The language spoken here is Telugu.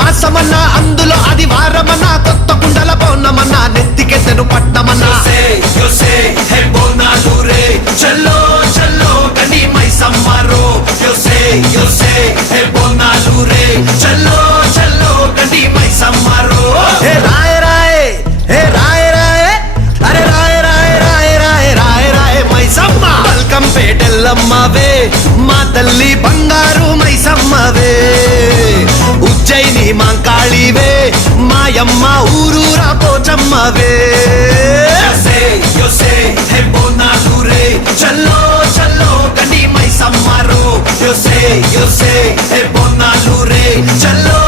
మాసమన్నా అందులో అది వారమన్నా కొత్త కుండల పౌర్ణమన్నా నెత్తికెత్తెను పట్టమన్నా చల్లో చల్లో కని మైసమ్మరో యోసే హే బోనాలు రే చల్లో చల్లో కని మైసమ్మరో హే రాయ రాయ హే రాయ రాయ అరే రాయ రాయ రాయ రాయ రాయ రాయ మైసమ్మ పల్కం పేటెల్లమ్మవే మా తల్లి బంగారు మైసమ్మవే ఉజ్జయిని మాంకాళివే మాయమ్మ ఊరూరా పోచమ్మవే యోసే హే బోనాలు రే చల్లో చల్లో కని మైసమ్మరో యోసే హే బోనాలు రే చల్లో